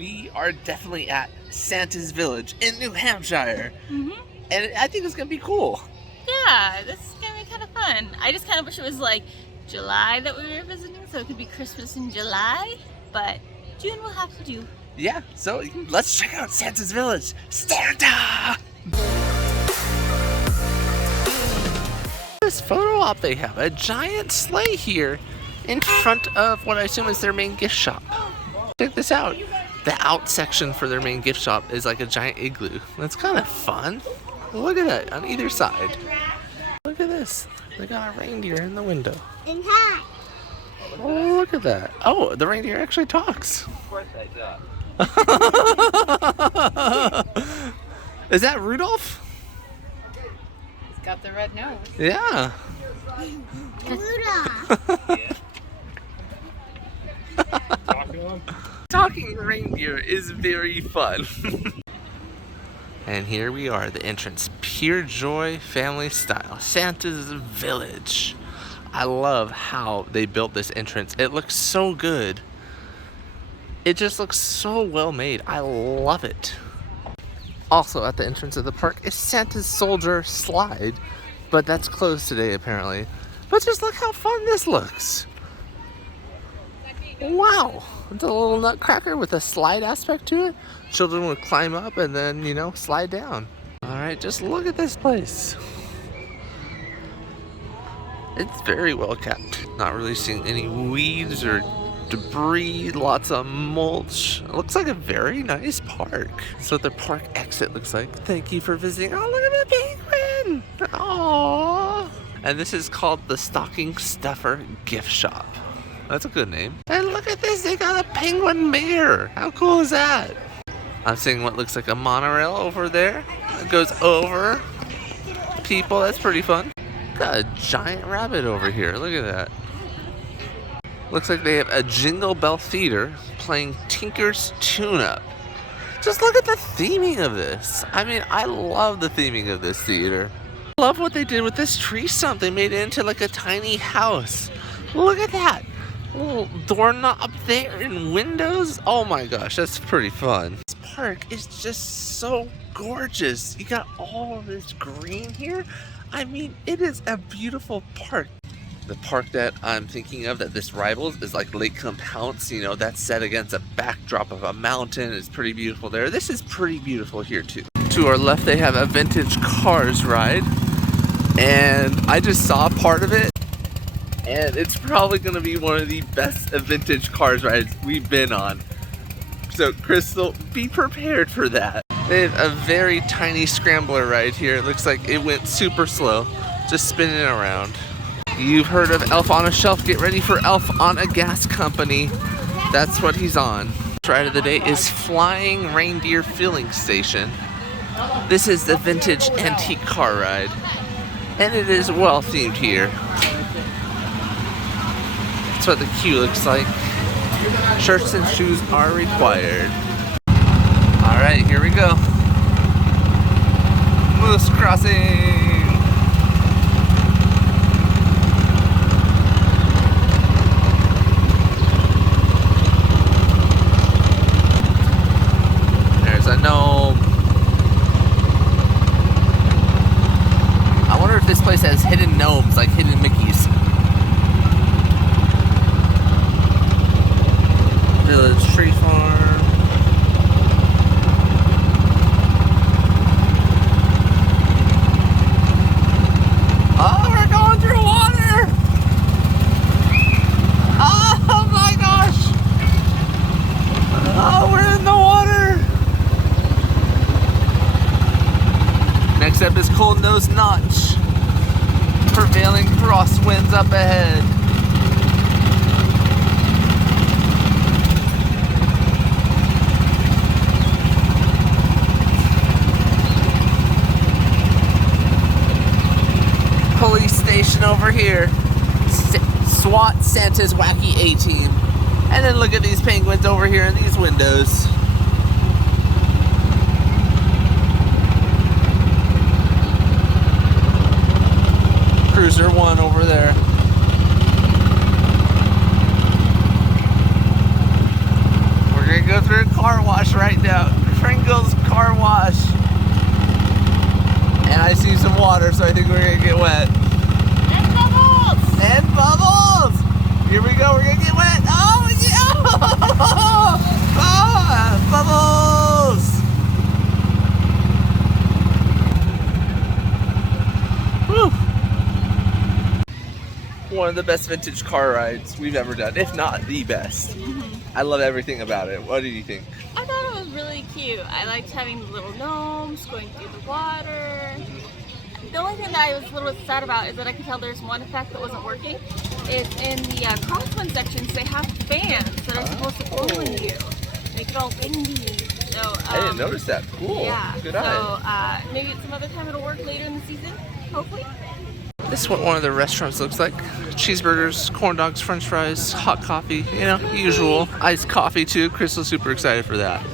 we are definitely at Santa's Village in New Hampshire. Mm-hmm. And I think it's going to be cool. Yeah, this is going to be kind of fun. I just kind of wish it was like July that we were visiting, so it could be Christmas in July, but June will have to do. Yeah, so let's check out Santa's Village. Santa! This photo op they have, a giant sleigh here in front of what I assume is their main gift shop. Check this out. The out section for their main gift shop is like a giant igloo. That's kind of fun. Look at that on either side. Look at this. They got a reindeer in the window. And hi. Oh, look at that. Oh, the reindeer actually talks. Of course I do. Is that Rudolph? He's got the red nose. Yeah. Rudolph. Talking reindeer is very fun. And here we are, the entrance. Pure joy, family style. Santa's Village. I love how they built this entrance. It looks so good. It just looks so well made. I love it. Also at the entrance of the park is Santa's Soldier Slide, but that's closed today apparently. But just look how fun this looks. Wow, it's a little nutcracker with a slide aspect to it. Children would climb up and then, you know, slide down. All right, just look at this place. It's very well kept. Not really seeing any weeds or debris, lots of mulch. It looks like a very nice park. So the park exit looks like. Thank you for visiting. Oh, look at the penguin. Aww. And this is called the Stocking Stuffer Gift Shop. That's a good name. And look at this, they got a penguin mayor. How cool is that? I'm seeing what looks like a monorail over there. It goes over people, that's pretty fun. Got a giant rabbit over here, look at that. Looks like they have a Jingle Bell Theater playing Tinker's Tune-Up. Just look at the theming of this. I mean, I love the theming of this theater. I love what they did with this tree stump. They made it into like a tiny house. Look at that. Little doorknob there and windows. Oh my gosh, that's pretty fun. This park is just so gorgeous. You got all of this green here. I mean, it is a beautiful park. The park that I'm thinking of that this rivals is like Lake Compounce. You know, that's set against a backdrop of a mountain. It's pretty beautiful there. This is pretty beautiful here too. To our left, they have a vintage cars ride. And I just saw part of it. And it's probably going to be one of the best vintage cars rides we've been on. So Crystal, be prepared for that. They have a very tiny scrambler ride here. It looks like it went super slow, just spinning around. You've heard of Elf on a Shelf. Get ready for Elf on a Gas Company. That's what he's on. Ride of the day is Flying Reindeer Filling Station. This is the vintage antique car ride. And it is well themed here. That's what the queue looks like. Shirts and shoes are required. Alright, here we go. Moose Crossing! There's a gnome. I wonder if this place has hidden gnomes, like hidden Mickeys. Village Tree Farm. Oh, we're going through water! Oh my gosh! Oh, we're in the water! Next up is Cold Nose Notch. Prevailing crosswinds up ahead. Police station over here. SWAT Santa's Wacky A-Team. And then look at these penguins over here in these windows. Cruiser 1 over there. We're gonna go after a car wash right now. Pringles car wash. And I see some water, so I think we're gonna get wet. And bubbles! And bubbles! Here we go, we're gonna get wet. Oh, yeah! Ah, bubbles! Woo! One of the best vintage car rides we've ever done, if not the best. I love everything about it. What did you think? I thought it was really cute. I liked having the little gnomes going through the water. The only thing that I was a little bit sad about is that I could tell there's one effect that wasn't working. Is in the crosswind sections, they have fans that are supposed to blow in you. Make it all windy. So, I didn't notice that. Cool. Yeah. Good so, eye. Maybe at some other time it'll work later in the season, hopefully. This is what one of the restaurants looks like. Cheeseburgers, corn dogs, french fries, hot coffee, you know, usual. Iced coffee too. Crystal's super excited for that.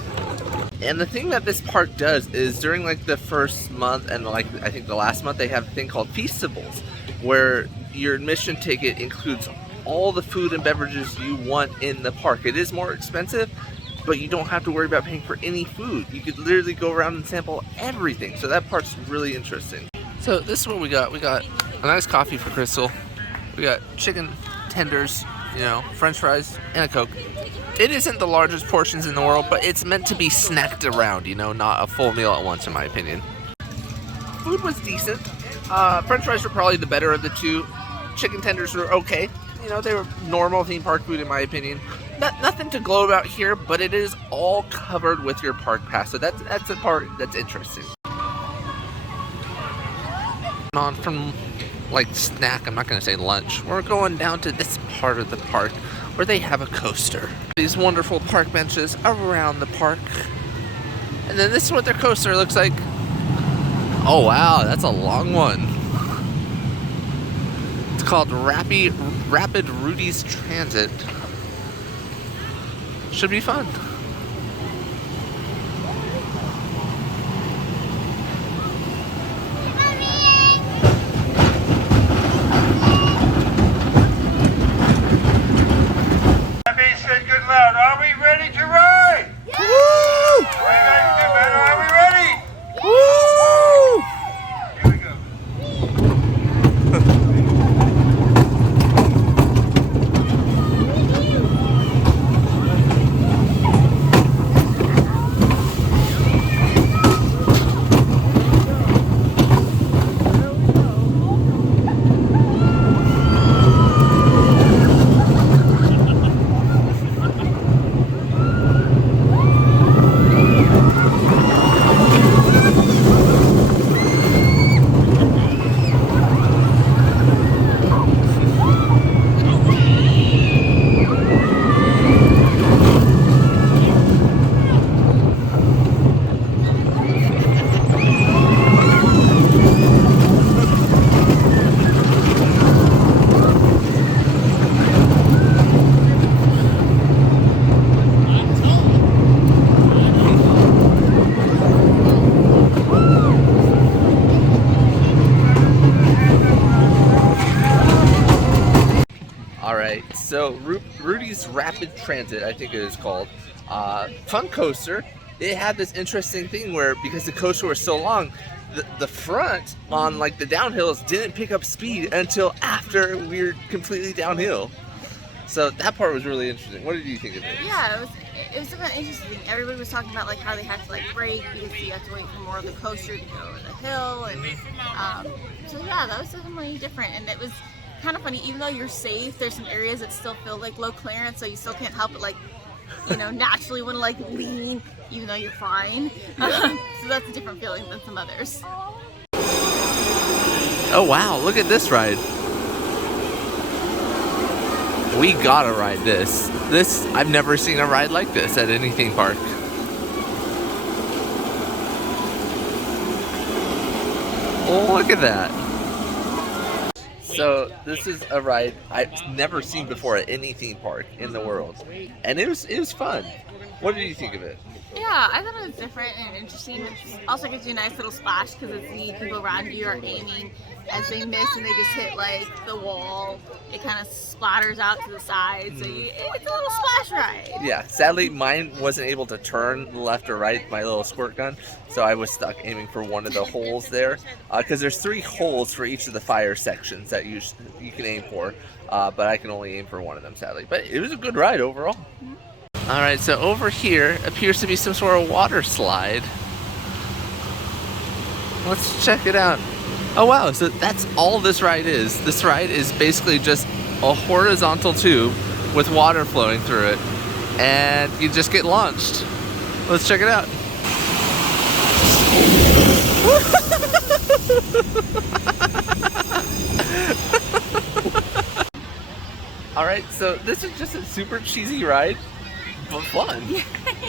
And the thing that this park does is during like the first month and like I think the last month, they have a thing called Feastables, where your admission ticket includes all the food and beverages you want in the park. It is more expensive, but you don't have to worry about paying for any food. You could literally go around and sample everything. So that part's really interesting. So this is what we got. We got a nice coffee for Crystal. We got chicken tenders, you know, french fries, and a Coke. It isn't the largest portions in the world, but it's meant to be snacked around, you know, not a full meal at once, in my opinion. Food was decent. French fries were probably the better of the two. Chicken tenders were okay. You know, they were normal theme park food, in my opinion. Nothing to gloat about here, but it is all covered with your park pass, so that's the part that's interesting. On from like snack, I'm not gonna say lunch, we're going down to this part of the park where they have a coaster. These wonderful park benches around the park, and then this is what their coaster looks like. Oh wow, that's a long one. It's called Rapid Rudy's Transit. Should be fun. Are we ready to ride? Yeah. Woo! Are we ready? Woo! Here we go. So Rudy's Rapid Transit, I think it is called, fun coaster. It had this interesting thing where, because the coaster was so long, the front on like the downhills didn't pick up speed until after we were completely downhill. So that part was really interesting. What did you think of it? Yeah, it was kind of interesting. Everybody was talking about like how they had to like brake because you have to wait for more of the coaster to go over the hill, and so yeah, that was definitely different. And it was kind of funny, even though you're safe, there's some areas that still feel like low clearance, so you still can't help but like, you know, naturally want to like lean, even though you're fine. So that's a different feeling than some others. Oh wow, look at this ride. We gotta ride this. I've never seen a ride like this at any theme park. Oh, look at that. So this is a ride I've never seen before at any theme park in the world, and it was fun. What did you think of it? Yeah, I thought it was different and interesting. It also gives you a nice little splash because it's the people around you are aiming. As they miss and they just hit like the wall, it kind of splatters out to the side. So it's a little splash ride. Yeah, sadly mine wasn't able to turn left or right, my little squirt gun, so I was stuck aiming for one of the holes there. Because there's 3 holes for each of the fire sections that you can aim for, but I can only aim for one of them, sadly. But it was a good ride overall. All right, so over here appears to be some sort of water slide. Let's check it out. Oh wow, so that's all this ride is. This ride is basically just a horizontal tube with water flowing through it, and you just get launched. Let's check it out. All right, so this is just a super cheesy ride, but fun.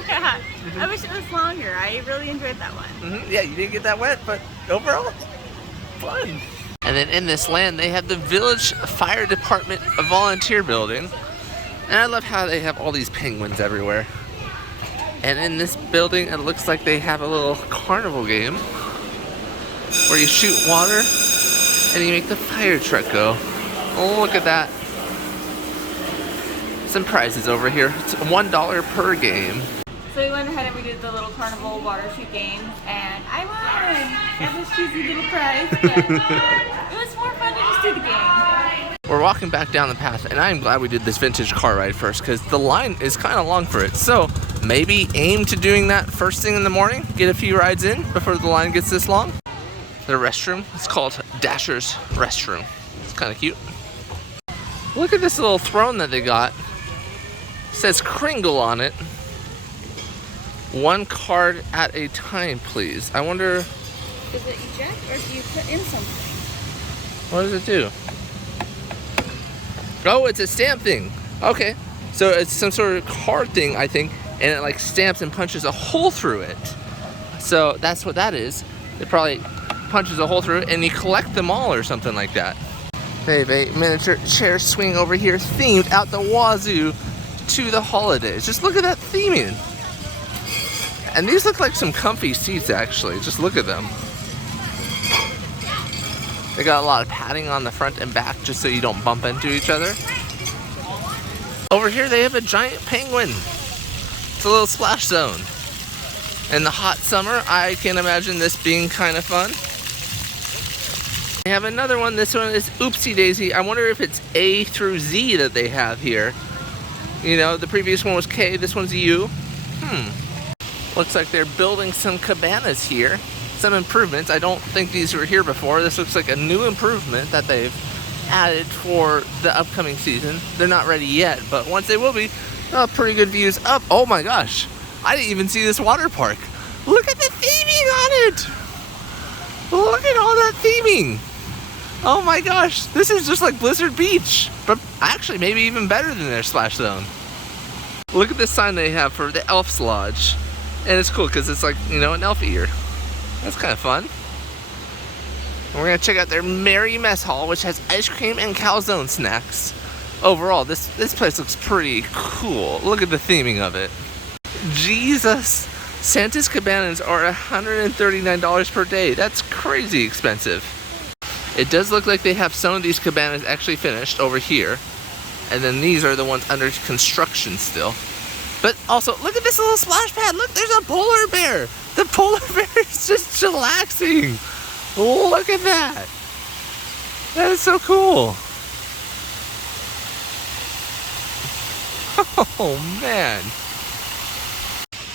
Yeah, I wish it was longer. I really enjoyed that one. Yeah, you didn't get that wet, but overall, fun. And then in this land, they have the Village Fire Department Volunteer Building. And I love how they have all these penguins everywhere. And in this building, it looks like they have a little carnival game where you shoot water and you make the fire truck go. Oh, look at that. Some prizes over here. It's $1 per game. So we went ahead and we did the little carnival water shoot game, and I won! Got this cheesy little prize, but it was more fun to just do the game. We're walking back down the path, and I'm glad we did this vintage car ride first, because the line is kind of long for it. So maybe aim to doing that first thing in the morning, get a few rides in before the line gets this long. The restroom, it's called Dasher's Restroom. It's kind of cute. Look at this little throne that they got. It says Kringle on it. 1 card at a time, please. I wonder... Does it eject or do you put in something? What does it do? Oh, it's a stamp thing. Okay. So it's some sort of card thing, I think, and it like stamps and punches a hole through it. So that's what that is. It probably punches a hole through it and you collect them all or something like that. They have a miniature chair swing over here themed out the wazoo to the holidays. Just look at that theming. And these look like some comfy seats, actually. Just look at them. They got a lot of padding on the front and back just so you don't bump into each other. Over here they have a giant penguin. It's a little splash zone. In the hot summer, I can imagine this being kind of fun. They have another one. This one is Oopsie Daisy. I wonder if it's A through Z that they have here. You know, the previous one was K, this one's U. Looks like they're building some cabanas here. Some improvements. I don't think these were here before. This looks like a new improvement that they've added for the upcoming season. They're not ready yet, but once they will be, pretty good views up. Oh my gosh. I didn't even see this water park. Look at the theming on it. Look at all that theming. Oh my gosh. This is just like Blizzard Beach, but actually maybe even better than their splash zone. Look at this sign they have for the Elf's Lodge. And it's cool because it's like, you know, an elf ear. That's kind of fun. And we're going to check out their Merry Mess Hall, which has ice cream and calzone snacks. Overall, this place looks pretty cool. Look at the theming of it. Jesus. Santa's cabanas are $139 per day. That's crazy expensive. It does look like they have some of these cabanas actually finished over here. And then these are the ones under construction still. But also, look at this little splash pad. Look, there's a polar bear. The polar bear is just chillaxing. Look at that. That is so cool. Oh, man.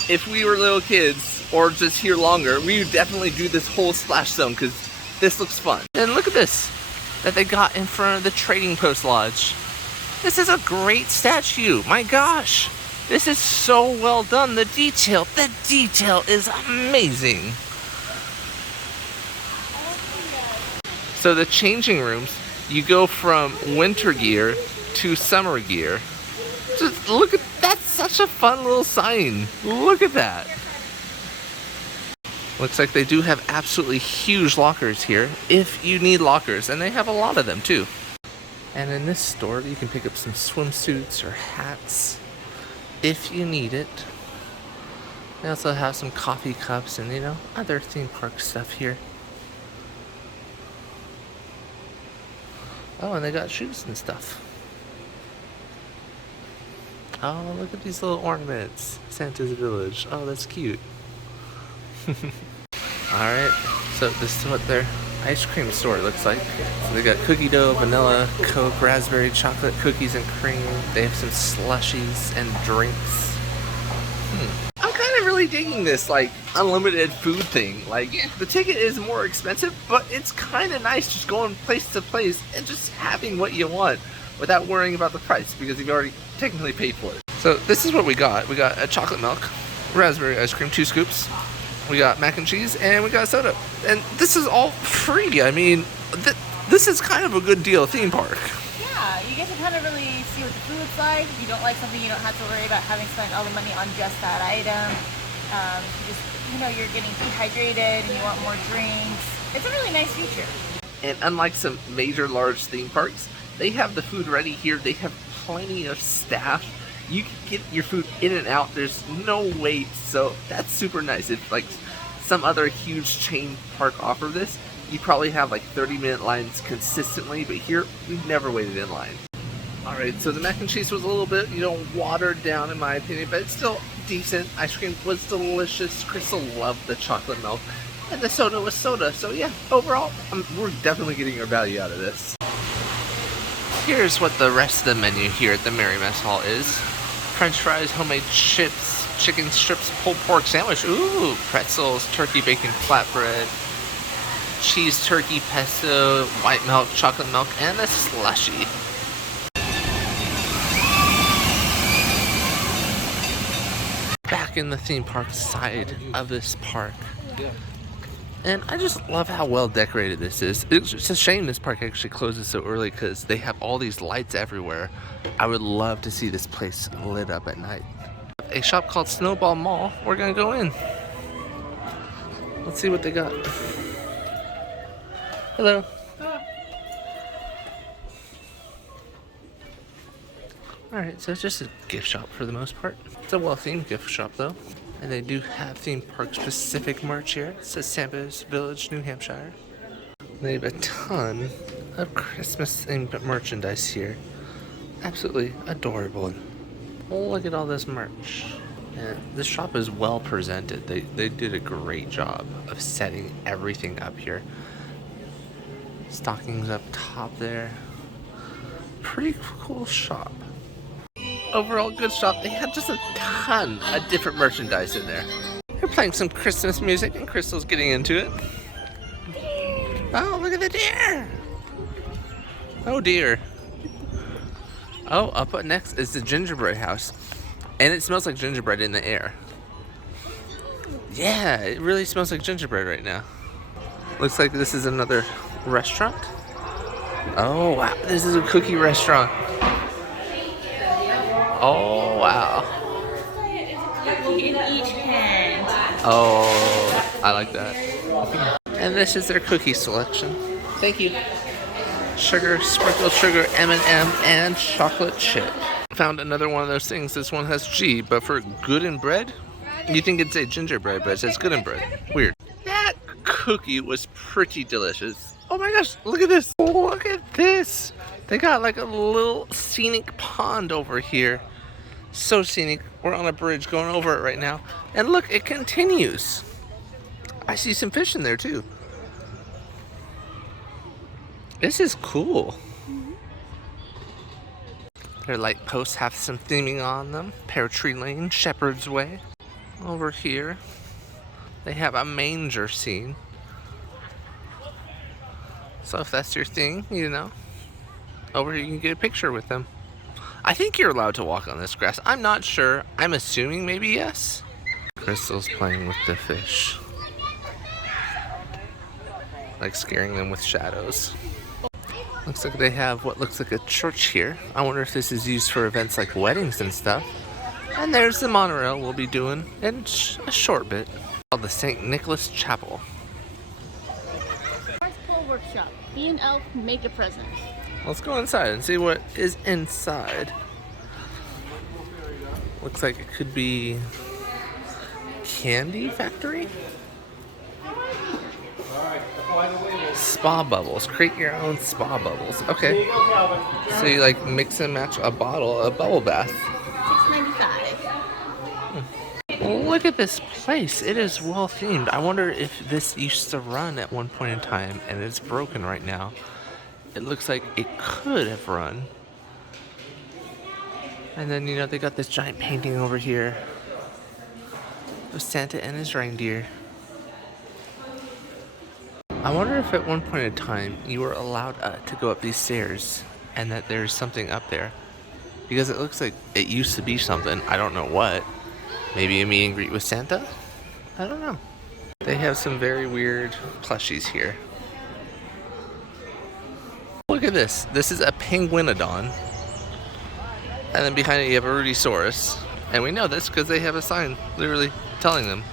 If we were little kids or just here longer, we would definitely do this whole splash zone because this looks fun. And look at this that they got in front of the Trading Post Lodge. This is a great statue. My gosh. This is so well done. The detail is amazing. So the changing rooms, you go from winter gear to summer gear. Just look at that's such a fun little sign. Look at that. Looks like they do have absolutely huge lockers here if you need lockers, and they have a lot of them too. And in this store, you can pick up some swimsuits or hats if you need it. They also have some coffee cups and, you know, other theme park stuff here. Oh, and they got shoes and stuff. Oh, look at these little ornaments. Santa's Village. Oh, that's cute. Alright, so this is what their ice cream store looks like. So they got cookie dough, vanilla, Coke, raspberry, chocolate, cookies and cream. They have some slushies and drinks. I'm kind of really digging this, like, unlimited food thing. Like, the ticket is more expensive, but it's kind of nice just going place to place and just having what you want without worrying about the price because you've already technically paid for it. So this is what we got. We got a chocolate milk, raspberry ice cream, 2 scoops. We got mac and cheese, and we got soda. And this is all free. I mean, this is kind of a good deal theme park. Yeah, you get to kind of really see what the food's like. If you don't like something, you don't have to worry about having spent all the money on just that item. You're getting dehydrated and you want more drinks. It's a really nice feature. And unlike some major large theme parks, they have the food ready here. They have plenty of staff. You can get your food in and out. There's no wait, so that's super nice. If like some other huge chain park offer this, you probably have like 30-minute lines consistently, but here we've never waited in line. All right, so the mac and cheese was a little bit, watered down in my opinion, but it's still decent. Ice cream was delicious. Crystal loved the chocolate milk, and the soda was soda. So yeah, overall, we're definitely getting our value out of this. Here's what the rest of the menu here at the Merry Mess Hall is. French fries, homemade chips, chicken strips, pulled pork sandwich, ooh, pretzels, turkey bacon flatbread, cheese turkey pesto, white milk, chocolate milk, and a slushie. Back in the theme park side of this park. And I just love how well decorated this is. It's a shame this park actually closes so early because they have all these lights everywhere. I would love to see this place lit up at night. A shop called Snowball Mall. We're gonna go in. Let's see what they got. Hello. Alright, so it's just a gift shop for the most part. It's a well-themed gift shop though. And they do have theme park specific merch here. It says Santa's Village, New Hampshire. They have a ton of Christmas themed merchandise here. Absolutely adorable. Look at all this merch. And this shop is well presented. They did a great job of setting everything up here. Stockings up top there. Pretty cool shop. Overall good shop. They had just a ton of different merchandise in there. They're playing some Christmas music and Crystal's getting into it. Oh, look at the deer! Oh dear. Oh, up next is the Gingerbread House. And it smells like gingerbread in the air. Yeah, it really smells like gingerbread right now. Looks like this is another restaurant. Oh wow, this is a cookie restaurant. Oh, wow. Cookie in each hand. Oh, I like that. And this is their cookie selection. Thank you. Sugar, sprinkled sugar, M&M, and chocolate chip. Found another one of those things. This one has G, but for good and bread, you think it'd say gingerbread, but it says good and bread. Weird. That cookie was pretty delicious. Oh my gosh, look at this. Look at this. They got like a little scenic pond over here. So scenic. We're on a bridge going over it right now. And look, it continues. I see some fish in there too. This is cool. Their light posts have some theming on them. Pear Tree Lane, Shepherd's Way. Over here, they have a manger scene. So if that's your thing, over here you can get a picture with them. I think you're allowed to walk on this grass. I'm not sure. I'm assuming maybe yes. Crystal's playing with the fish. Like scaring them with shadows. Looks like they have what looks like a church here. I wonder if this is used for events like weddings and stuff. And there's the monorail we'll be doing in a short bit. Called the St. Nicholas Chapel. North Pole Workshop. Be an elf, make a present. Let's go inside and see what is inside. Looks like it could be candy factory. Spa bubbles. Create your own spa bubbles. Okay. So you like mix and match a bottle of bubble bath. $6.95. Look at this place. It is well themed. I wonder if this used to run at one point in time and it's broken right now. It looks like it could have run. And then, you know, they got this giant painting over here of Santa and his reindeer. I wonder if at one point in time you were allowed to go up these stairs and that there's something up there. Because it looks like it used to be something. I don't know what. Maybe a meet and greet with Santa? I don't know. They have some very weird plushies here. Look at this. This is a penguinodon. And then behind it you have a Rudysaurus. And we know this because they have a sign literally telling them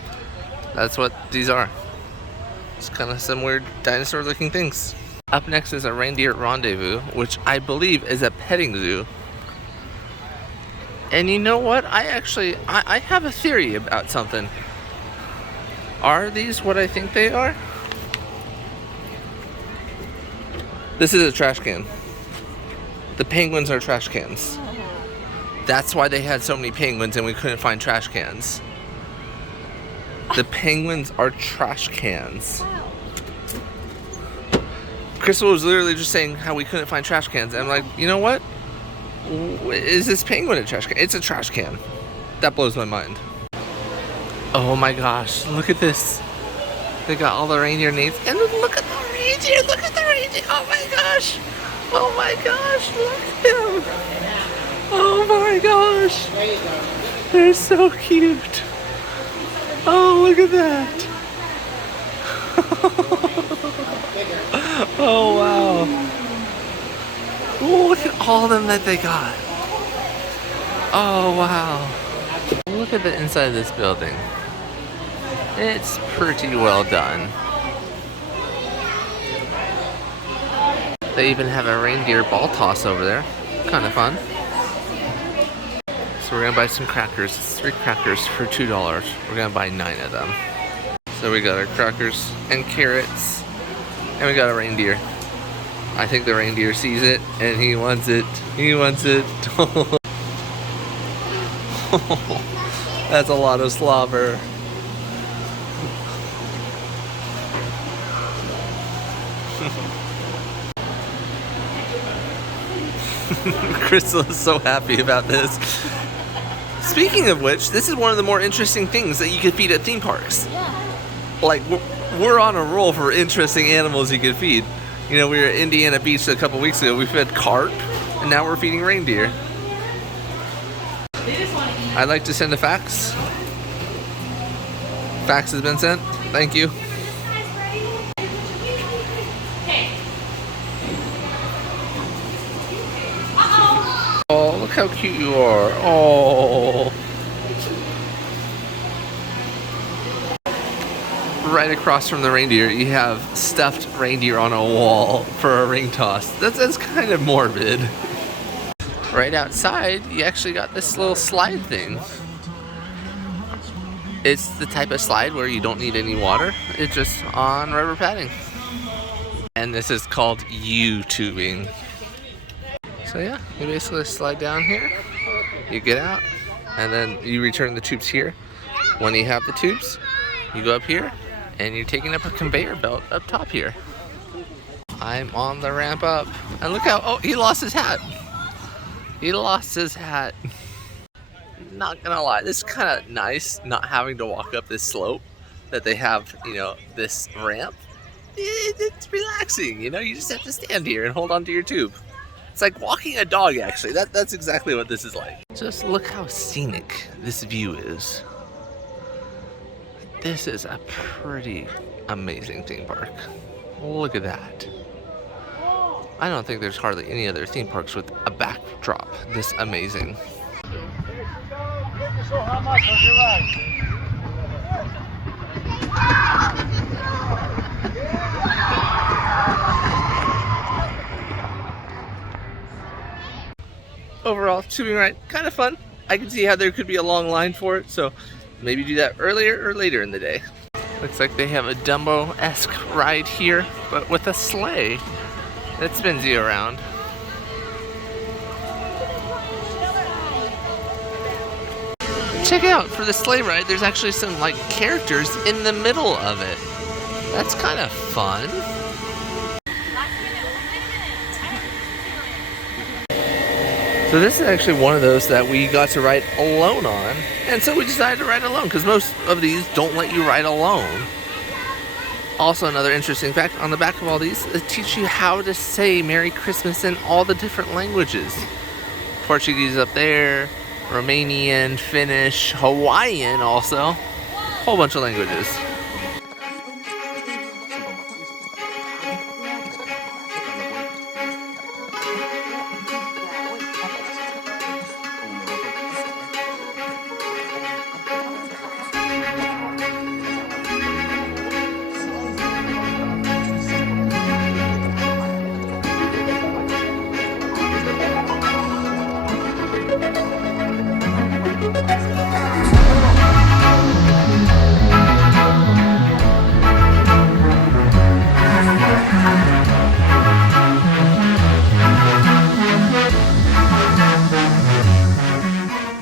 that's what these are. It's kind of some weird dinosaur looking things. Up next is a reindeer rendezvous, which I believe is a petting zoo. And you know what? I have a theory about something. Are these what I think they are? This is a trash can. The penguins are trash cans. That's why they had so many penguins and we couldn't find trash cans. The penguins are trash cans. Crystal was literally just saying how we couldn't find trash cans. And I'm like, you know what? Is this penguin a trash can? It's a trash can. That blows my mind. Oh my gosh, look at this. They got all the reindeer names. And look at the reindeer. Look at the reindeer. Oh my gosh. Oh my gosh. Look at them. Oh my gosh. They're so cute. Oh, look at that. Oh, wow. Oh, look at all of them that they got. Oh, wow. Look at the inside of this building. It's pretty well done. They even have a reindeer ball toss over there. Kind of fun. So we're gonna buy some crackers. It's 3 crackers for $2. We're gonna buy 9 of them. So we got our crackers and carrots, and we got a reindeer. I think the reindeer sees it and he wants it. He wants it. That's a lot of slobber. Crystal is so happy about this. Speaking of which, this is one of the more interesting things that you could feed at theme parks. Yeah. Like, we're on a roll for interesting animals you could feed. You know, we were at Indiana Beach a couple weeks ago. We fed carp, and now we're feeding reindeer. I'd like to send a fax. Fax has been sent. Thank you. Oh, look how cute you are. Oh. Right across from the reindeer, you have stuffed reindeer on a wall for a ring toss. That's kind of morbid. Right outside, you actually got this little slide thing. It's the type of slide where you don't need any water. It's just on rubber padding. And this is called U-tubing. So yeah, you basically slide down here, you get out, and then you return the tubes here. When you have the tubes, you go up here, and you're taking up a conveyor belt up top here. I'm on the ramp up, and look how, oh, he lost his hat. He lost his hat. Not gonna lie, this is kind of nice, not having to walk up this slope that they have, you know, this ramp. It's relaxing, you know, you just have to stand here and hold on to your tube. It's like walking a dog, actually. That's exactly what this is like. Just look how scenic this view is. This is a pretty amazing theme park. Look at that. I don't think there's hardly any other theme parks with a backdrop this amazing. So how much was your ride? overall, tubing ride, kind of fun. I can see how there could be a long line for it, so maybe do that earlier or later in the day. Looks like they have a Dumbo-esque ride here, but with a sleigh that spins you around. Check out, for the sleigh ride, there's actually some like characters in the middle of it. That's kind of fun. So this is actually one of those that we got to ride alone on, and so we decided to ride alone because most of these don't let you ride alone. Also, another interesting fact, on the back of all these, they teach you how to say Merry Christmas in all the different languages. Portuguese up there, Romanian, Finnish, Hawaiian also, whole bunch of languages.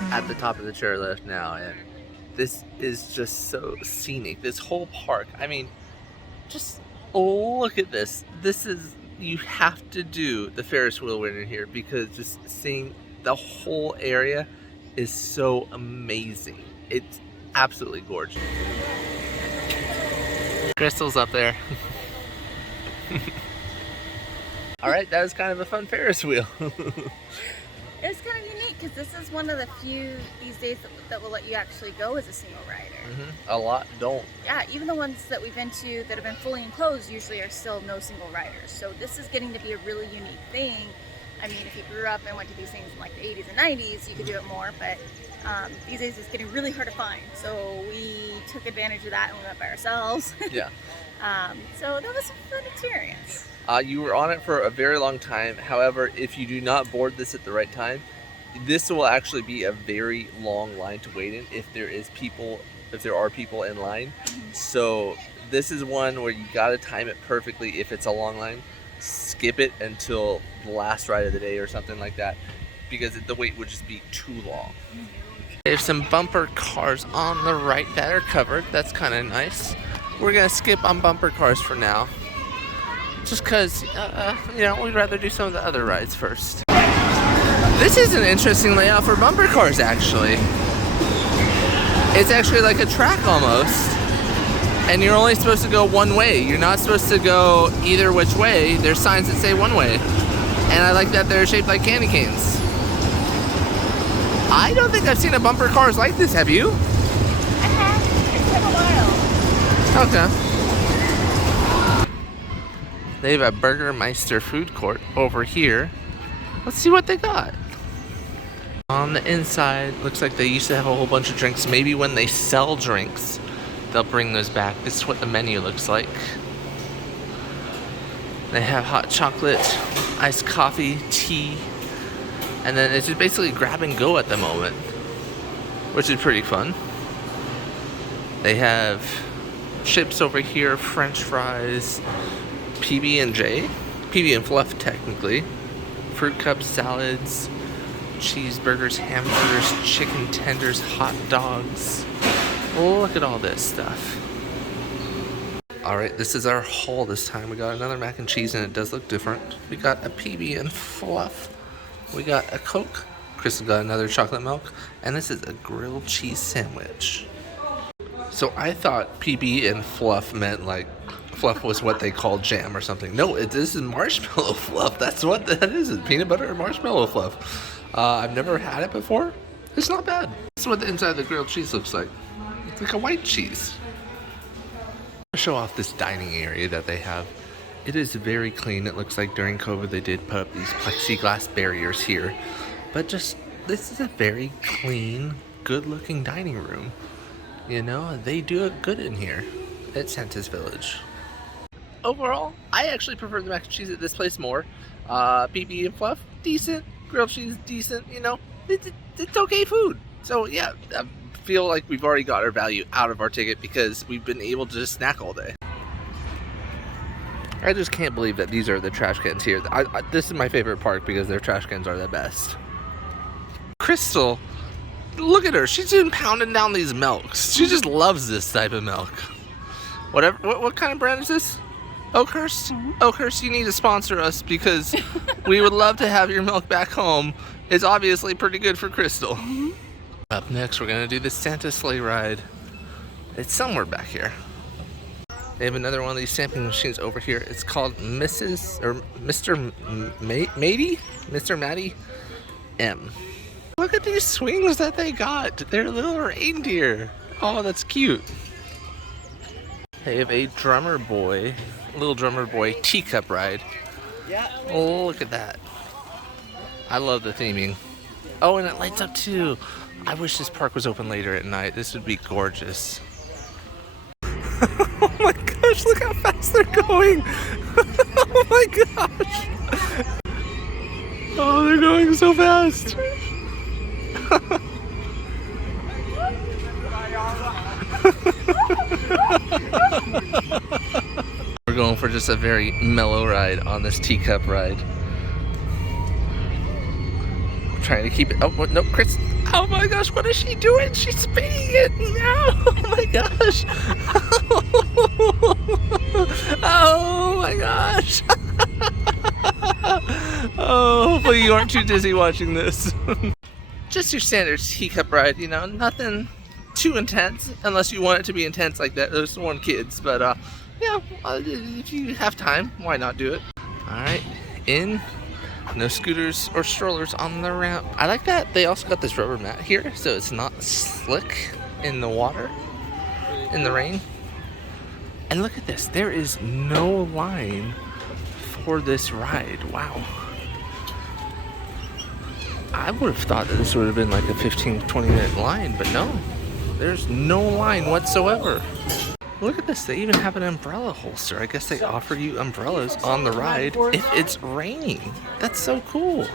At the top of the chairlift now, and this is just so scenic. This whole park, I mean, just look at this. This is, you have to do the Ferris wheel when you're here because just seeing the whole area is so amazing. It's absolutely gorgeous. Crystal's up there. All right, that was kind of a fun Ferris wheel. It was kind of unique because this is one of the few these days that will let you actually go as a single rider. A lot don't. Yeah, even the ones that we've been to that have been fully enclosed usually are still no single riders. So this is getting to be a really unique thing. I mean, if you grew up and went to these things in like the 80s and 90s, you could do it more, but these days it's getting really hard to find. So we took advantage of that and we went by ourselves. Yeah. So that was a fun experience. You were on it for a very long time. However, if you do not board this at the right time, this will actually be a very long line to wait in if there are people in line. So this is one where you gotta time it perfectly. If it's a long line, skip it until the last ride of the day or something like that, because the wait would just be too long. There's some bumper cars on the right that are covered. That's kind of nice. We're gonna skip on bumper cars for now, just because, we'd rather do some of the other rides first. This is an interesting layout for bumper cars, actually. It's actually like a track almost, and you're only supposed to go one way. You're not supposed to go either which way. There's signs that say one way, and I like that they're shaped like candy canes. I don't think I've seen a bumper cars like this, have you? I have. It's been a while. Okay. They have a Burger Meister food court over here. Let's see what they got. On the inside, looks like they used to have a whole bunch of drinks. Maybe when they sell drinks, they'll bring those back. This is what the menu looks like. They have hot chocolate, iced coffee, tea, and then it's just basically grab and go at the moment, which is pretty fun. They have chips over here, French fries, PB&J, PB and Fluff technically, fruit cups, salads, cheeseburgers, hamburgers, chicken tenders, hot dogs. Look at all this stuff. Alright, this is our haul this time. We got another mac and cheese and it does look different. We got a PB and Fluff. We got a Coke. Crystal got another chocolate milk. And this is a grilled cheese sandwich. So I thought PB and Fluff meant like Fluff was what they call jam or something. No, this is marshmallow fluff. That's what that is. It's peanut butter and marshmallow fluff. I've never had it before. It's not bad. This is what the inside of the grilled cheese looks like. It's like a white cheese. I'll show off this dining area that they have. It is very clean. It looks like during COVID they did put up these plexiglass barriers here. But just, this is a very clean, good looking dining room. You know, they do it good in here at Santa's Village. Overall, I actually prefer the mac and cheese at this place more. PB and Fluff, decent. grilled cheese, decent, you know, it's okay food. So yeah, I feel like we've already got our value out of our ticket because we've been able to just snack all day. I just can't believe that these are the trash cans here. This is my favorite park because their trash cans are the best. Crystal, look at her. She's been pounding down these milks. She just loves this type of milk. Whatever. What kind of brand is this? Oakhurst? Oakhurst, you need to sponsor us because we would love to have your milk back home. It's obviously pretty good for Crystal. Up next, we're gonna do the Santa sleigh ride. It's somewhere back here. They have another one of these stamping machines over here. It's called Mrs. or Mr. Matey? Mr. Matty M. Look at these swings that they got. They're little reindeer. Oh, that's cute. They have a little drummer boy teacup ride. Oh, look at that. I love the theming. Oh, and it lights up too. I wish this park was open later at night. This would be gorgeous. Oh my gosh, look how fast they're going. Oh my gosh. Oh, they're going so fast. We're going for just a very mellow ride on this teacup ride. I'm trying to keep it. Oh, no, Chris. Oh my gosh, what is she doing? She's spinning it. No. Oh my gosh. Oh my gosh. Oh, hopefully you aren't too dizzy watching this. Just your standard teacup ride, you know, nothing too intense unless you want it to be intense like that. Those one kids, but yeah, if you have time, why not do it? All right, in. No scooters or strollers on the ramp. I like that they also got this rubber mat here, so it's not slick in the water, in the rain. And look at this, there is no line for this ride. Wow. I would have thought that this would have been like a 15-20 minute line, but no, there's no line whatsoever. Look at this, they even have an umbrella holster. I guess they offer you umbrellas on the ride if it's raining. That's so cool.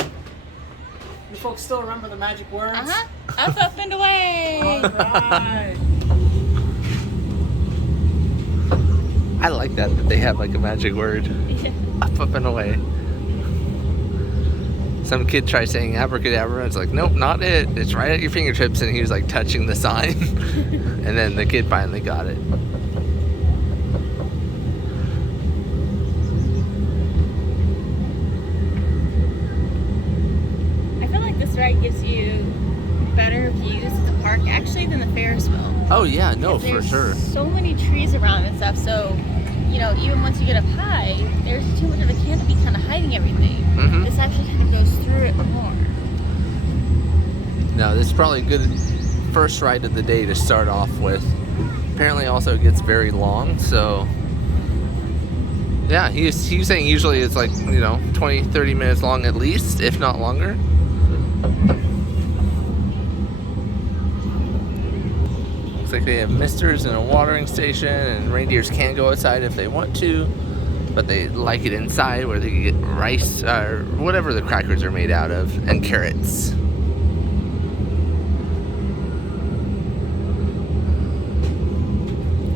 You folks still remember the magic words? Up, up, and away. All right. I like that they have like a magic word. Up, up, and away. Some kid tried saying abracadabra. It's like, nope, not it. It's right at your fingertips. And he was like touching the sign. And then the kid finally got it. I feel like this ride gives you better views of the park actually than the Ferris wheel. Oh yeah, no, for There's sure. so many trees around and stuff, so you know, even once you get up high, there's too much of a canopy kind of hiding everything. This actually kind of goes through it more. No, this is probably a good first ride of the day to start off with. Apparently also it gets very long, so yeah, he's saying usually it's like, you know, 20-30 minutes long at least, if not longer. Looks like they have misters and a watering station, and reindeers can go outside if they want to, but they like it inside where they can get rice or whatever the crackers are made out of, and carrots.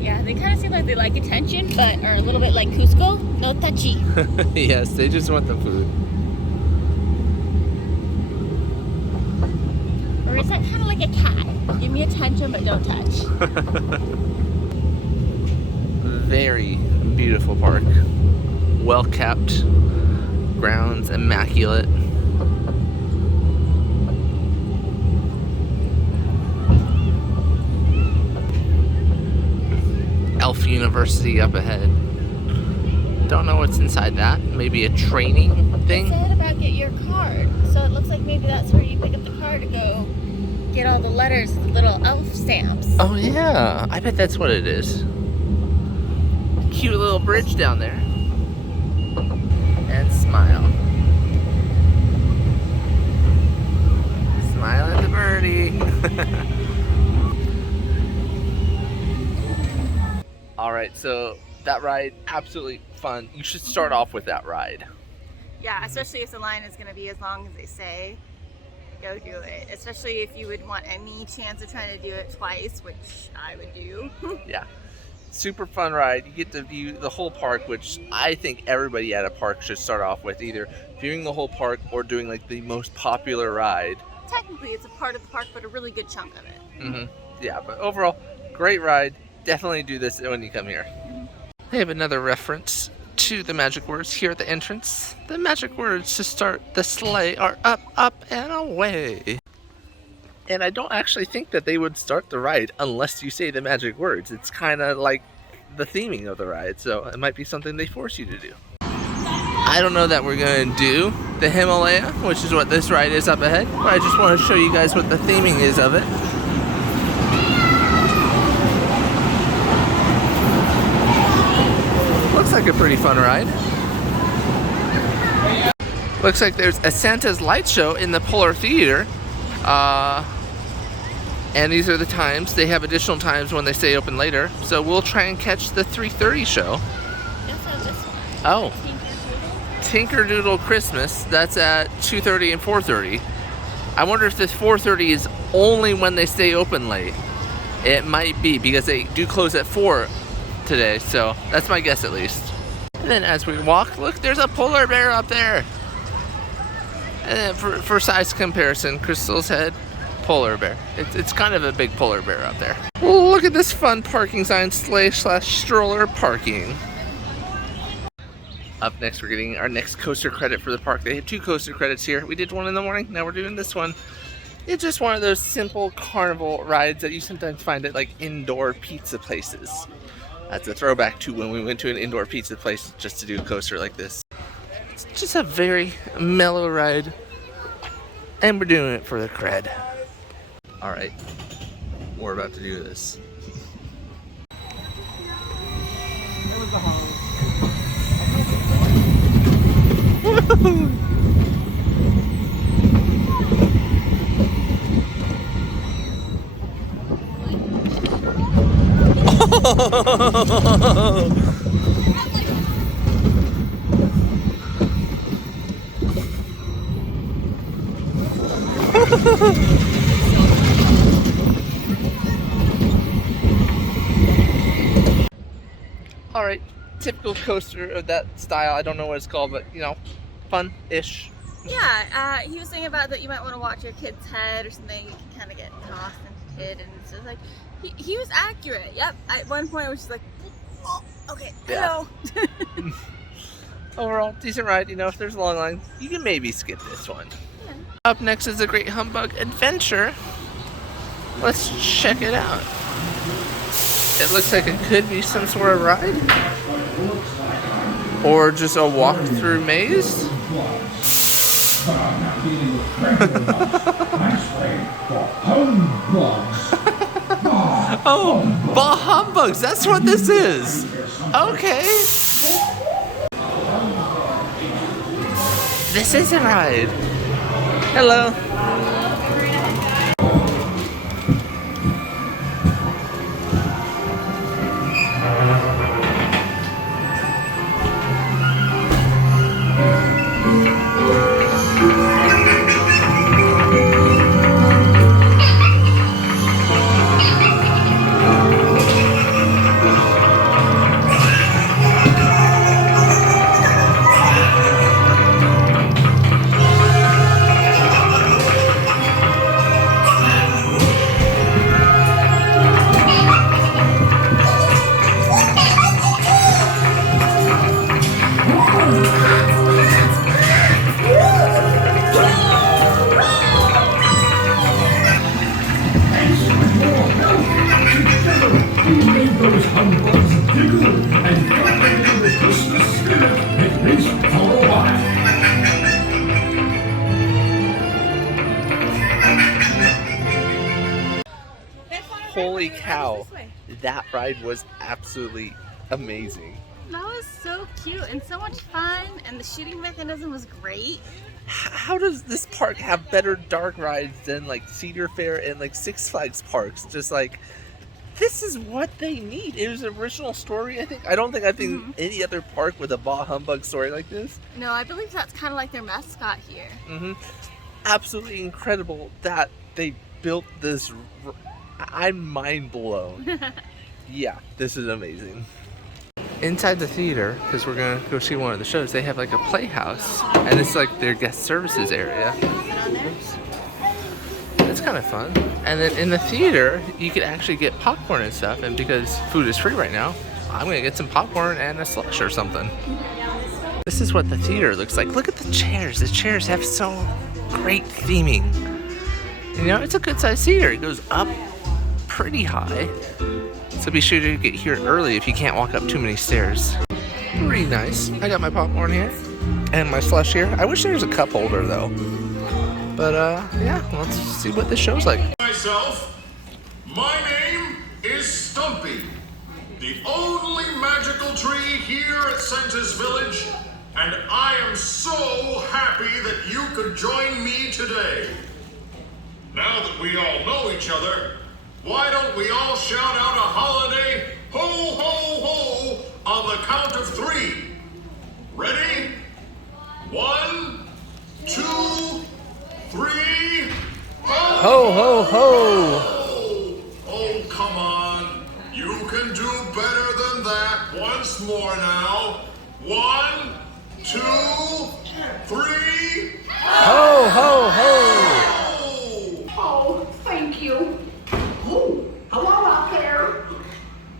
Yeah, they kind of seem like they like attention, but are a little bit like Cusco, no touchy. Yes, they just want the food. Or is that kind of like a cat? Give me attention, but don't touch. Very beautiful park. Well kept. Grounds immaculate. Elf University up ahead. Don't know what's inside that. Maybe a training thing? It said about get your card. So it looks like maybe that's where you pick up the card to go get all the letters, the little elf stamps. Oh yeah, I bet that's what it is. Cute little bridge down there. And smile. Smile at the birdie. Alright, so that ride, absolutely fun. You should start off with that ride. Yeah, especially if the line is going to be as long as they say. Go do it. Especially if you would want any chance of trying to do it twice, which I would do. Yeah. Super fun ride. You get to view the whole park, which I think everybody at a park should start off with, either viewing the whole park or doing like the most popular ride. Technically, it's a part of the park, but a really good chunk of it. Yeah, but overall, great ride. Definitely do this when you come here. They have another reference to the magic words here at the entrance. The magic words to start the sleigh are up, up, and away. And I don't actually think that they would start the ride unless you say the magic words. It's kind of like the theming of the ride, so it might be something they force you to do. I don't know that we're going to do the Himalaya, which is what this ride is up ahead, but I just want to show you guys what the theming is of it. Looks like a pretty fun ride. Looks like there's a Santa's light show in the Polar Theater. And these are the times. They have additional times when they stay open later. So we'll try and catch the 3:30 show. Oh. Tinkerdoodle Christmas. That's at 2:30 and 4:30. I wonder if this 4:30 is only when they stay open late. It might be, because they do close at 4 today. So that's my guess at least. And then as we walk, look, there's a polar bear up there. And then for size comparison, Crystal's head, polar bear. It's kind of a big polar bear up there. Look at this fun parking sign, sleigh/stroller parking. Up next, we're getting our next coaster credit for the park. They have 2 coaster credits here. We did one in the morning, now we're doing this one. It's just one of those simple carnival rides that you sometimes find at like indoor pizza places. That's a throwback to when we went to an indoor pizza place just to do a coaster like this. It's just a very mellow ride, and we're doing it for the cred. Alright, we're about to do this. Alright, typical coaster of that style. I don't know what it's called, but you know, fun-ish. Yeah, he was saying about that you might want to watch your kid's head or something. You can kind of get tossed into kid, and it's just like, he was accurate. Yep, at one point I was just like, oh, okay, Yeah. hello. Overall, decent ride. You know, if there's a long line, you can maybe skip this one. Yeah. Up next is the Great Humbug Adventure. Let's check it out. It looks like it could be some sort of ride, or just a walk-through maze. Oh, bah humbugs, that's what this is. Okay. This is a ride. Hello. Holy cow, that ride was absolutely amazing. That was so cute and so much fun, and the shooting mechanism was great. How does this park have better dark rides than like Cedar Fair and like Six Flags parks? Just like, this is what they need. It was an original story, I think. I don't think I've seen any other park with a Bah Humbug story like this. No, I believe that's kind of like their mascot here. Absolutely incredible that they built this. I'm mind blown. Yeah, this is amazing. Inside the theater, because we're gonna go see one of the shows, they have like a playhouse, and it's like their guest services area. It's kind of fun. And then in the theater, you can actually get popcorn and stuff, and because food is free right now, I'm gonna get some popcorn and a slush or something. This is what the theater looks like. Look at the chairs. The chairs have so great theming. You know, it's a good sized theater. It goes up pretty high. So be sure to get here early if you can't walk up too many stairs. Pretty nice. I got my popcorn here and my slush here. I wish there was a cup holder though. But yeah, let's see what this show's like. Myself, my name is Stumpy, the only magical tree here at Santa's Village, and I am so happy that you could join me today. Now that we all know each other, why don't we all shout out a holiday ho ho ho on the count of 3? Ready? 1, 2, 3. Ho ho ho! Oh, come on. You can do better than that. Once more now. 1, 2, 3. Ho ho ho! Oh, thank you. Oh, hello out there.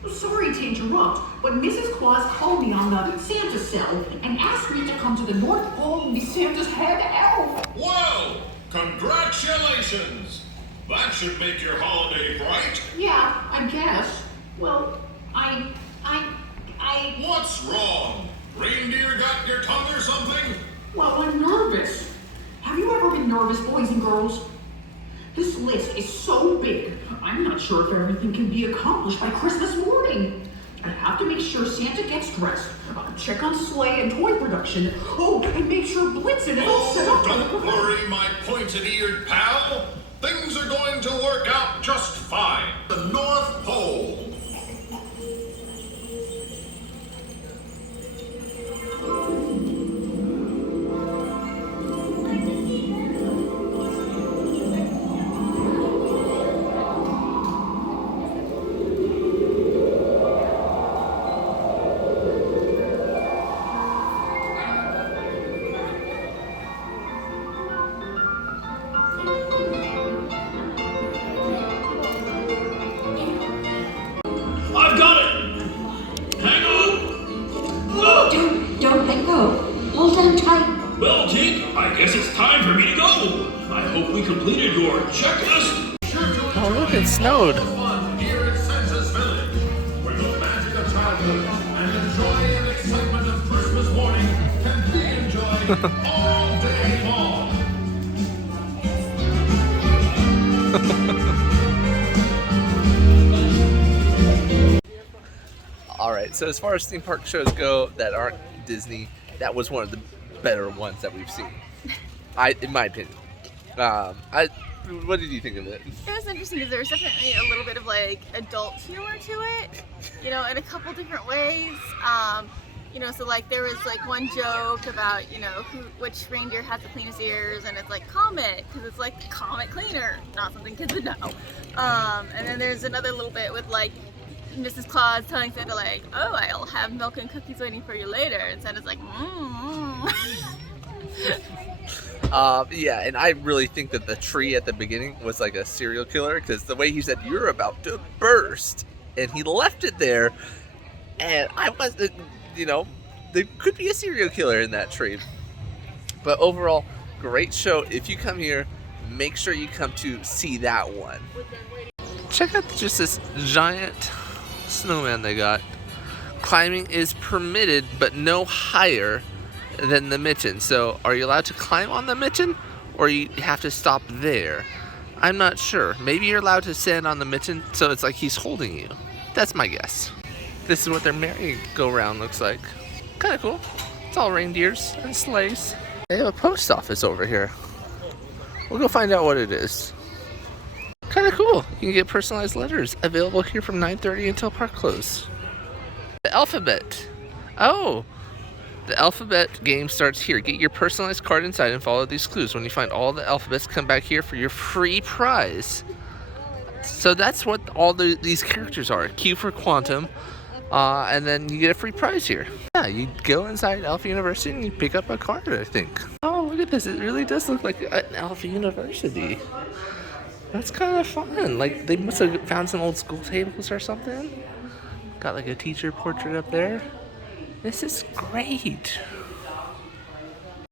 Sorry to interrupt, but Mrs. Claus called me on the Santa cell and asked me to come to the North Pole and be Santa's head elf. Well, congratulations. That should make your holiday bright. Yeah, I guess. Well, I... What's wrong? Reindeer got your tongue or something? Well, I'm nervous. Have you ever been nervous, boys and girls? This list is so big, I'm not sure if everything can be accomplished by Christmas morning. I have to make sure Santa gets dressed, check on sleigh and toy production, and make sure Blitzen is all set up. Don't worry, my pointed-eared pal. Things are going to work out just fine. The North Pole. I've got it! Hang on! Don't let go. Hold on tight. Well, Tink, I guess it's time for me to go. I hope we completed your checklist. Oh, look, it snowed. Fun here at Santa's Village, where the magic of childhood and the joy and excitement of Christmas morning can be enjoyed all day long. Alright, so as far as theme park shows go that aren't Disney, that was one of the better ones that we've seen. In my opinion. What did you think of it? It was interesting because there was definitely a little bit of like adult humor to it, you know, in a couple different ways. You know, so like there was like one joke about, you know, which reindeer has the cleanest ears, and it's like Comet, because it's like Comet Cleaner, not something kids would know. And then there's another little bit with like Mrs. Claus telling Santa like, oh, I'll have milk and cookies waiting for you later, and Santa's like, yeah, and I really think that the tree at the beginning was like a serial killer, because the way he said, you're about to burst, and he left it there, and I was, you know, there could be a serial killer in that tree. But overall, great show. If you come here, make sure you come to see that one. Check out just this giant snowman they got. Climbing is permitted, but no higher than the mitten. So are you allowed to climb on the mitten, or you have to stop there? I'm not sure. Maybe you're allowed to stand on the mitten, so it's like he's holding you. That's my guess. This is what their merry-go-round looks like. Kind of cool. It's all reindeers and sleighs. They have a post office over here. We'll go find out what it is. Kind of cool. You can get personalized letters available here from 9:30 until park close. The alphabet. Oh, the alphabet game starts here. Get your personalized card inside and follow these clues. When you find all the alphabets, come back here for your free prize. So that's what all these characters are. Q for Quantum, and then you get a free prize here. Yeah, you go inside Alpha University and you pick up a card, I think. Oh, look at this. It really does look like an Alpha University. That's kind of fun. Like, they must have found some old school tables or something. Got like a teacher portrait up there. This is great.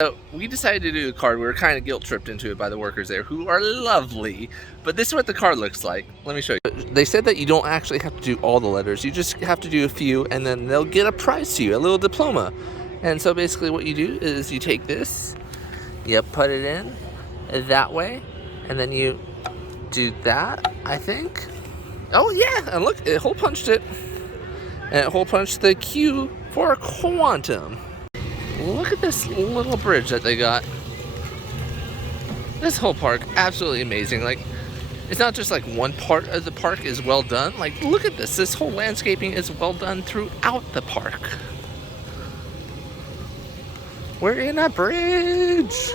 So we decided to do a card. We were kind of guilt tripped into it by the workers there, who are lovely. But this is what the card looks like. Let me show you. They said that you don't actually have to do all the letters. You just have to do a few, and then they'll get a prize to you, a little diploma. And so basically what you do is you take this, you put it in that way, and then you do that, I think. Oh yeah, and look, it hole punched it. And it hole punched the Q for Quantum. Look at this little bridge that they got. This whole park, absolutely amazing. Like, it's not just like one part of the park is well done. Like, look at this. This whole landscaping is well done throughout the park. We're in a bridge.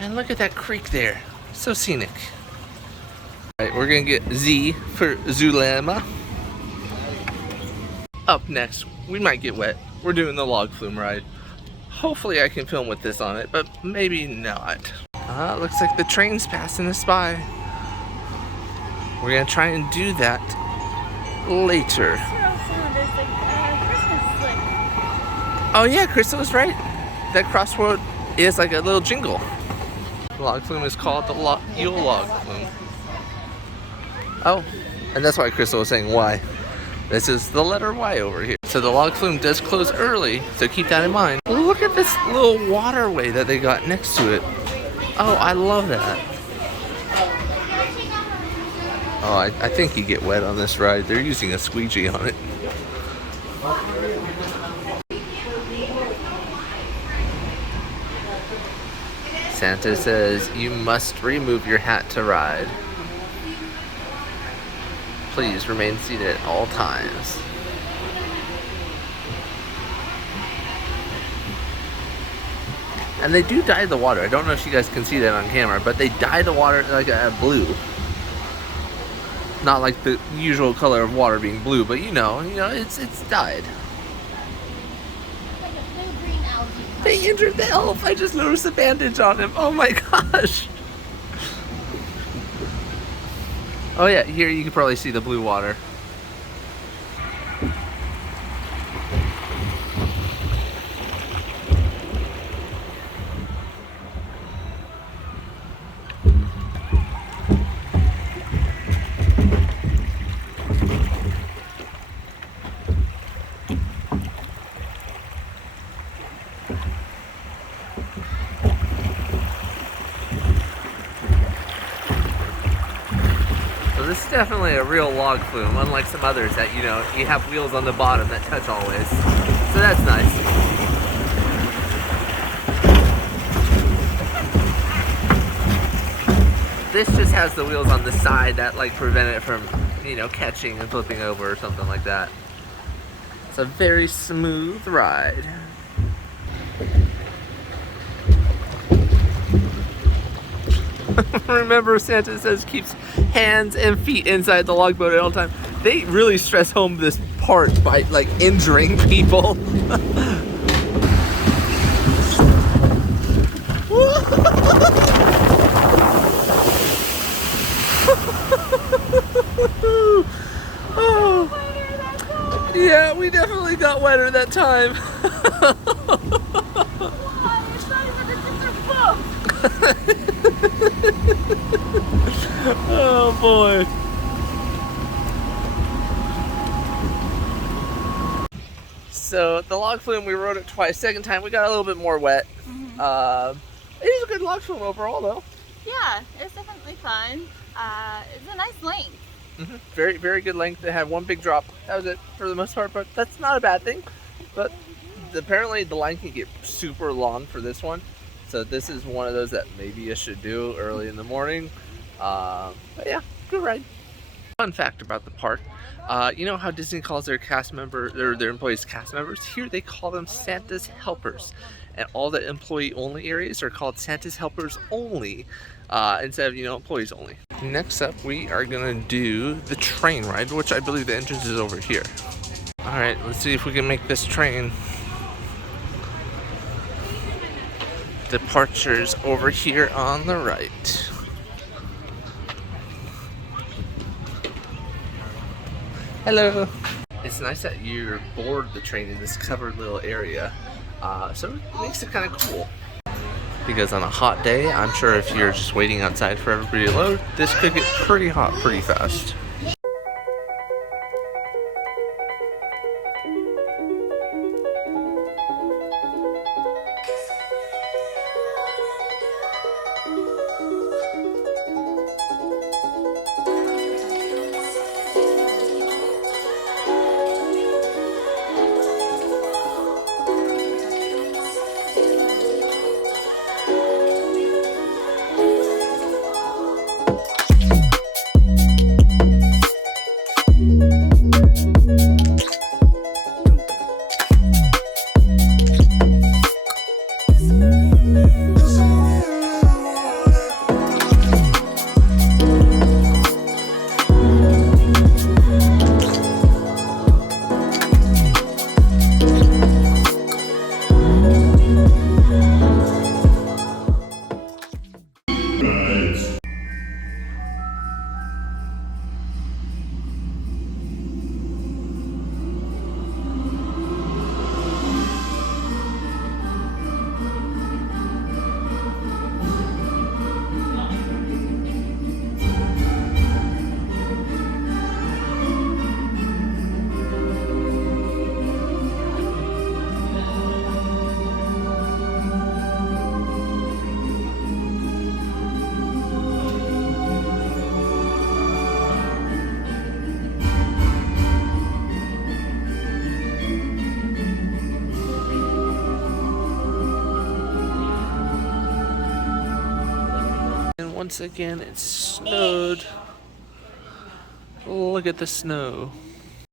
And look at that creek there. So scenic. All right, we're gonna get Z for Zulema. Up next, we might get wet. We're doing the log flume ride. Hopefully I can film with this on it, but maybe not. Looks like the train's passing us by. We're gonna try and do that later. Oh yeah, Crystal was right. That crossroad is like a little jingle. The log flume is called the Yule log flume. Oh, and that's why Crystal was saying why. This is the letter Y over here. So the log flume does close early, so keep that in mind. Look at this little waterway that they got next to it. Oh, I love that. Oh, I think you get wet on this ride. They're using a squeegee on it. Santa says, you must remove your hat to ride. Please remain seated at all times. And they do dye the water. I don't know if you guys can see that on camera, but they dye the water like a blue. Not like the usual color of water being blue, but you know, it's dyed. They injured the elf. I just noticed a bandage on him. Oh my gosh. Oh yeah, here you can probably see the blue water. This is definitely a real log flume, unlike some others that, you have wheels on the bottom that touch always. So that's nice. This just has the wheels on the side that like prevent it from, catching and flipping over or something like that. It's a very smooth ride. Remember, Santa says keeps hands and feet inside the log boat at all times. They really stress home this part by like injuring people. Oh. Yeah, we definitely got wetter that time. Oh boy. So the log flume, we rode it twice. Second time we got a little bit more wet. It is a good log flume overall though. Yeah, it's definitely fun. It's a nice length. Very, very good length. They had one big drop. That was it for the most part, but that's not a bad thing. But apparently the line can get super long for this one. So this is one of those that maybe you should do early in the morning. But yeah, good ride. Fun fact about the park. You know how Disney calls their cast member, their employees cast members? Here they call them Santa's helpers. And all the employee only areas are called Santa's helpers only, instead of, employees only. Next up, we are gonna do the train ride, which I believe the entrance is over here. All right, let's see if we can make this train. Departures over here on the right. Hello. It's nice that you're aboard the train in this covered little area, so it makes it kind of cool. Because on a hot day, I'm sure if you're just waiting outside for everybody to load, this could get pretty hot pretty fast. Once again, it snowed. Look at the snow.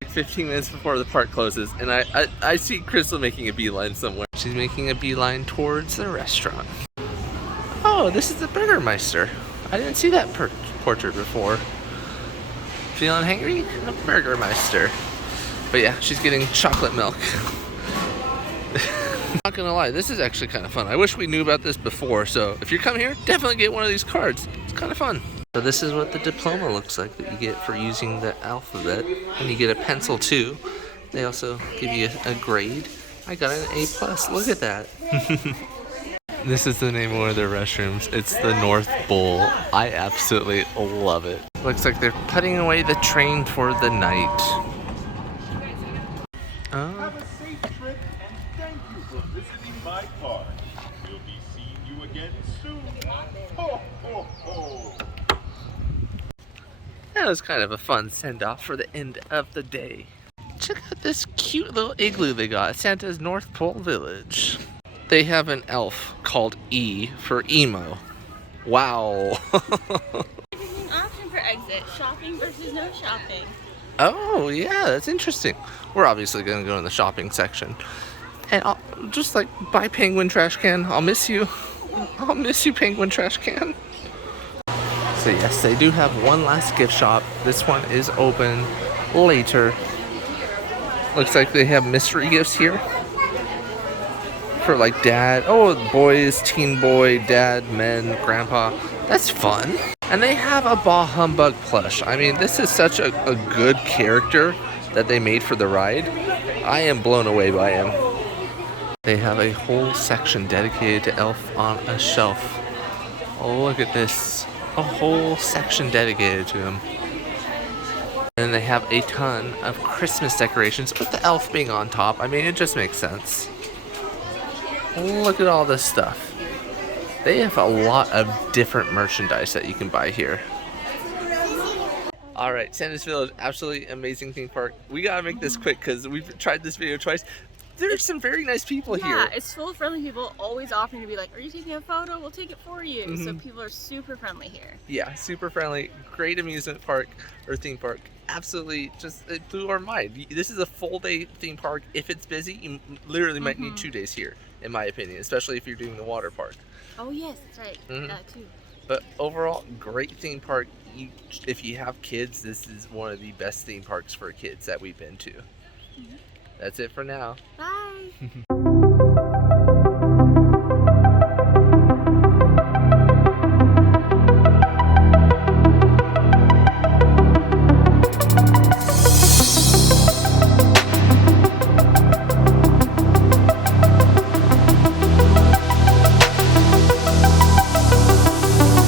15 minutes before the park closes, and I see Crystal making a beeline somewhere. She's making a beeline towards the restaurant. Oh, this is the Burger Meister. I didn't see that portrait before. Feeling hangry? A Burger Meister. But yeah, she's getting chocolate milk. Not gonna lie, this is actually kind of fun. I wish we knew about this before, so if you're coming here, definitely get one of these cards. It's kind of fun. So this is what the diploma looks like that you get for using the alphabet, and you get a pencil too. They also give you a grade. I got an A+. Look at that. This is the name of one of their restrooms. It's the North Bowl. I absolutely love it. Looks like they're putting away the train for the night. Have a safe trip, and thank you for visiting my park. We'll be seeing you again soon. Ho, ho, ho. That was kind of a fun send-off for the end of the day. Check out this cute little igloo they got at Santa's North Pole Village. They have an elf called E for emo. Wow. Interesting option for exit: shopping versus no shopping. Oh, yeah, that's interesting. We're obviously going to go in the shopping section. And I'll just like buy Penguin Trash Can. I'll miss you. I'll miss you, Penguin Trash Can. So yes, they do have one last gift shop. This one is open later. Looks like they have mystery gifts here. For like dad, boys, teen boy, dad, men, grandpa. That's fun. And they have a Bah Humbug plush. I mean, this is such a good character that they made for the ride. I am blown away by him. They have a whole section dedicated to Elf on a shelf. Oh, look at this. A whole section dedicated to him. And they have a ton of Christmas decorations with the elf being on top. I mean, it just makes sense. Look at all this stuff. They have a lot of different merchandise that you can buy here. Alright, Santa's Village, absolutely amazing theme park. We gotta make this quick because we've tried this video twice. there's some very nice people Yeah, here. it's full of friendly people, always offering to be like, are you taking a photo? We'll take it for you. So people are super friendly here. Yeah, super friendly, great amusement park or theme park. Absolutely, just it blew our mind. This is a full day theme park. If it's busy, you literally might need 2 days here, in my opinion, especially if you're doing the water park. Oh yes, that's right. That too. But overall, great theme park. If you have kids, this is one of the best theme parks for kids that we've been to. That's it for now. Bye.